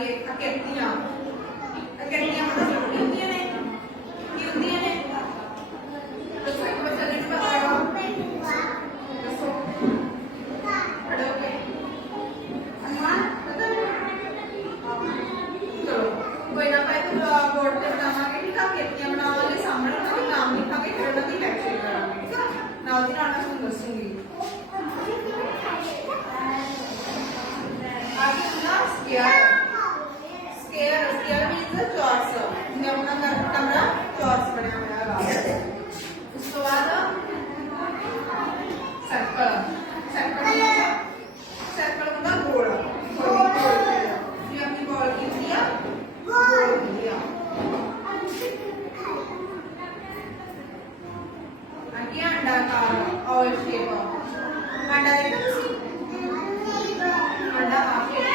ये आकृतियां मतलब क्या होती है ने तो एक बच्चा ने बताया दसो खड़े हो गए अनुमान पता चलो कोई ना पाए तो बोर्ड पे बनावांगे ठीक है आकृतियां बनावांगे सामने उनका नाम लिखांगे फिर उनकी लेक्चर करांगे ठीक है नाल दी नाल मैं दसूंगी स्केयर मीन्स चौरस मैं अपना कमरा चौरस बनया हुआ है उसके बाद सर्कल का गोल ये अपनी बॉल की दिया गोल दिया आगे अंडाकार ओवल शेप अंडा अंडा आपके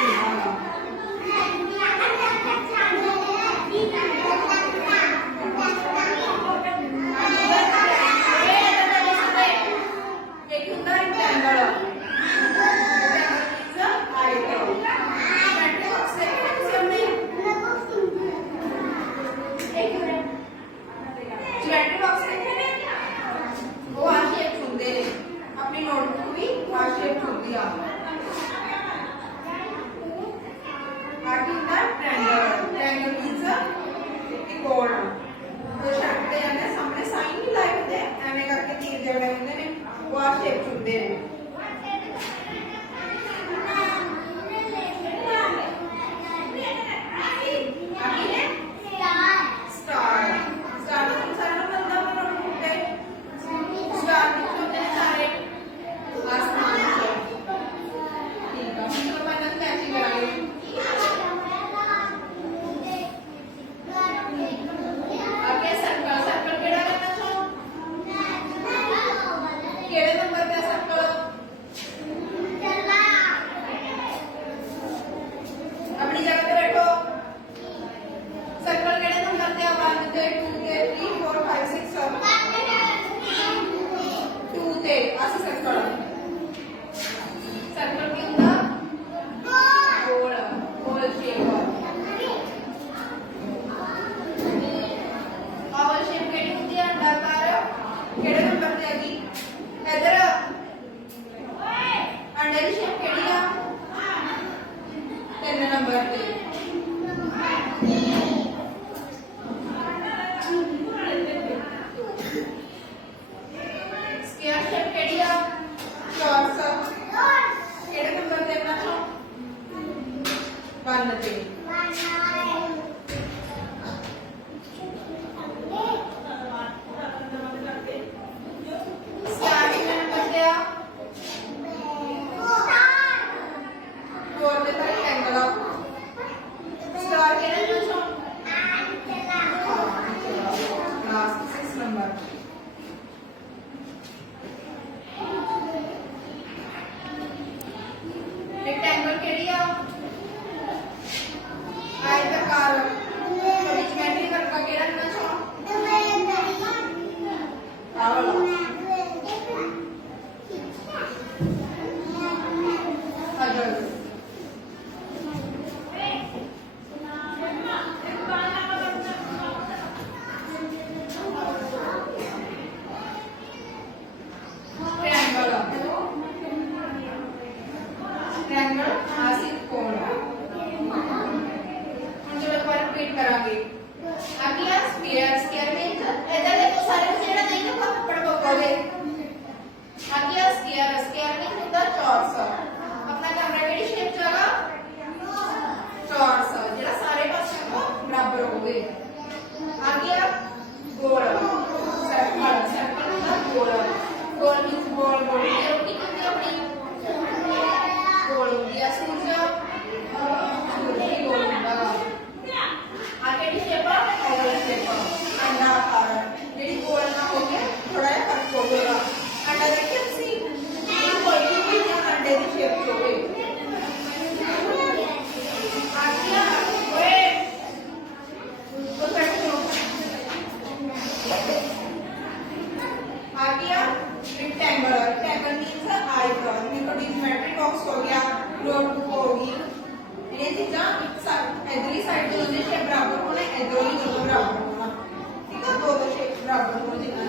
ਇਹ ਚੀਜ਼ਾਂ ਇੱਕ ਸਾਈਡ ਇਧਰਲੀ ਸਾਈਡ ਤੋਂ ਦੋਨੇ ਸ਼ੇਪ ਬਰਾਬਰ ਹੋਣੇ, ਇਧਰੋਂ ਵੀ ਦੋਨੋਂ ਬਰਾਬਰ ਹੋਣਾ। ਠੀਕ ਆ, ਦੋ ਸ਼ੇਪ ਬਰਾਬਰ ਹੋ ਜਿੰਨਾ